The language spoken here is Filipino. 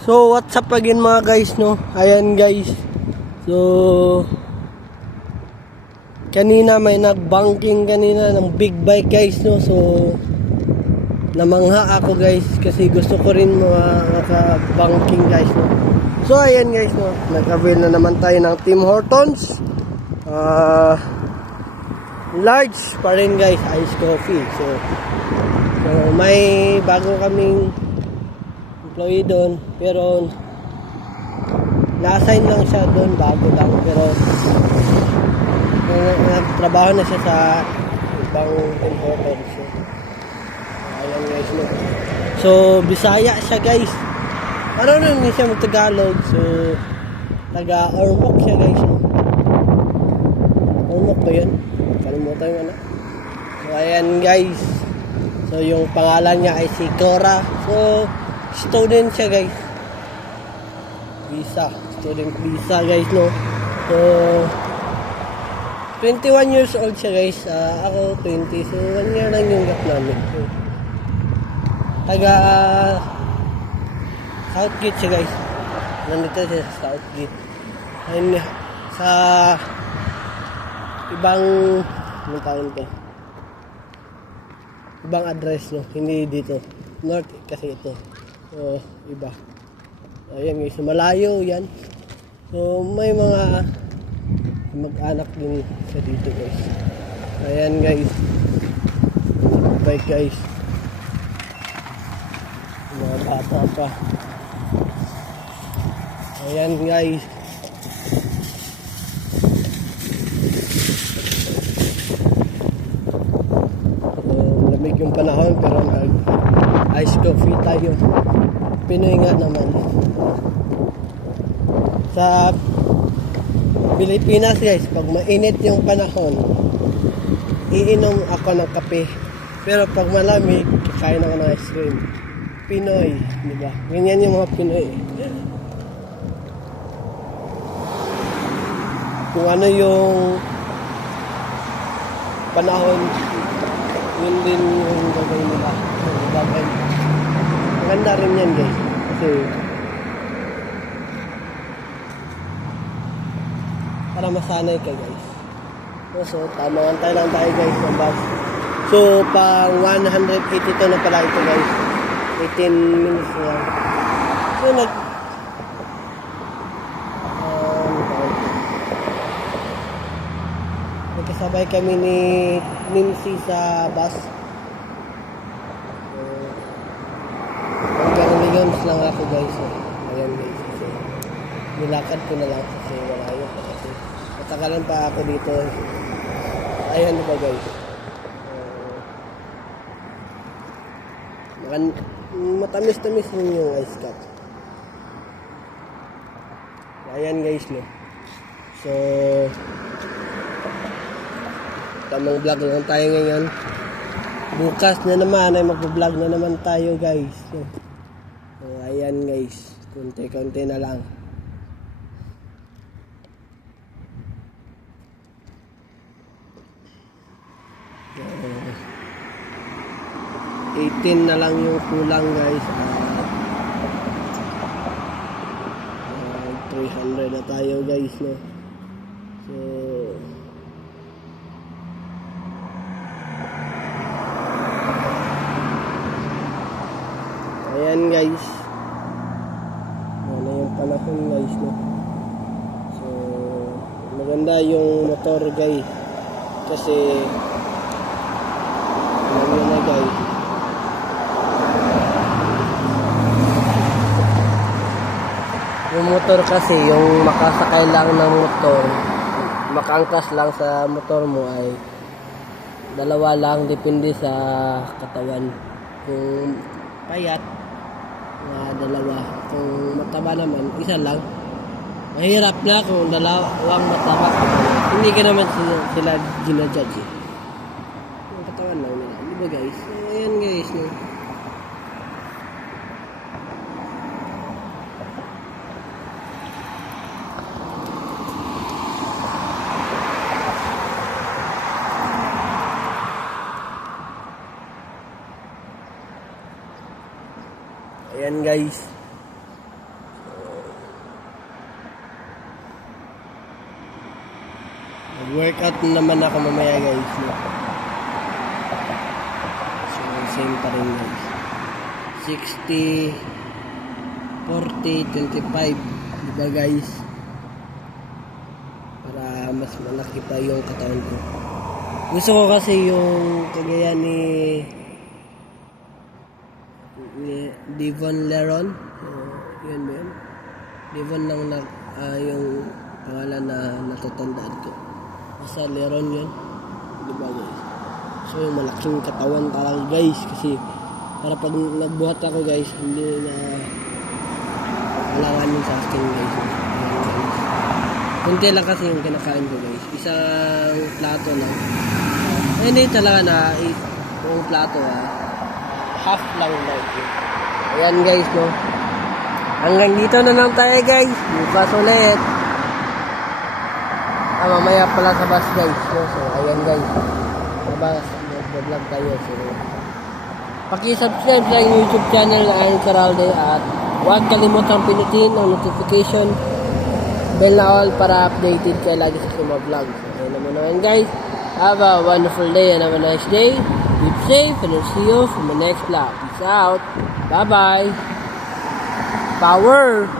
So what's up again mga guys, no? Ayan guys. So kanina may nag-banking kanina ng big bike guys, no? So namangha ako guys kasi gusto ko rin maka-banking guys, no? So ayan guys, no? Nag-avail na naman tayo ng Tim Hortons. Large pa rin guys, iced coffee. So may bago kaming employee doon, pero na-assign lang siya doon, bago lang, pero nagtrabaho na siya sa ibang important. So ayan guys, no? So Bisaya siya guys, ano rin siya mag-Tagalog, so taga Ormoc siya guys, no? Ormoc ba yun? Kalimutan ko na. So ayan guys, so yung pangalan niya ay si Cora. So student siya guys, visa, student visa guys, no? So 21 years old siya guys, ako 20, so 1 year lang yung gap namin. So taga Southgate siya guys, nandito siya sa Southgate. Ayun, sa ibang anong tawag to, ibang address, no? Hindi dito north kasi ito. So, iba. Ayan guys, malayo yan. So, may mga mag-anak din sa dito guys. Ayan guys. Bike guys. Mga bata pa. Ayan guys. Lamig yung panahon pero ice coffee tayo. Pinoy nga naman. Sa Pilipinas guys, pag mainit yung panahon, iinom ako ng kape. Pero pag malamig, kakain ako ng ice cream. Pinoy, di ba? Ganyan yung mga Pinoy. Kung ano yung panahon, yun din yung gagawin nila. Maganda rin yan guys, kasi para masanay ka guys. So tamangan lang tayo guys ng bus. So pang 182 na pala ito guys, 18 minutes lang. So nagkasabay kami ni Nimsi sa bus. Ligams lang ako guys. Ayan guys. So, nilakad ko na lang kasi malayo pa kasi matagalan pa ako dito. Ayan ba guys. Matamis-tamis rin yung ice cup. Ayan guys, no. So tamang vlog lang tayo ngayon. Bukas na naman ay mag-vlog na naman tayo guys. So ayan guys, konti-konti na lang. So, 18 na lang yung kulang guys. 300 na tayo guys, no. So ayan guys, ano yung panahon guys, no. So maganda yung motor guys kasi alam nyo na guys, yung motor kasi, yung makasakay lang ng motor, makaangkas lang sa motor mo ay dalawa lang, depende sa katawan. Kung payat, dalawa. Kung mataba naman, isa lang. Mahirap na kung dalawang mataba. Hindi ka naman sila ginajudge eh. Yung katawan lang nila. Di ba guys? So ayan guys, no. Ayan guys. Workout naman ako mamaya guys. No? So, same pa rin guys. 60, 40, 25. Diba guys? Para mas malaki pa yung katawan ko. Gusto ko kasi yung kagaya ni Devon Leron. Yun ba yun? Devon lang yung pangalan na natatandaan ko. Basta Leron yun. Diba guys? So yung malaking katawan talaga guys. Kasi para pag nagbuhat ako guys, hindi na kailanganin sa akin guys. Kunti lang kasi yung kinakain ko guys. Isang plato lang. Hindi talaga na yung plato half lang like it. Ayan guys no. Hanggang dito na lang tayo guys. Bukas ulit. Mamaya pala sa bus guys no? So ayan guys. Sa bus mag-vlog tayo. So paki-subscribe sa YouTube channel na Ian Caralde at huwag kalimutang pinutin ang notification bell na all para updated kayo lagi sa mga vlog. So ayun naman guys. Have a wonderful day and have a nice day. Keep safe and I'll see you from the next vlog. Peace out. Bye-bye. Power!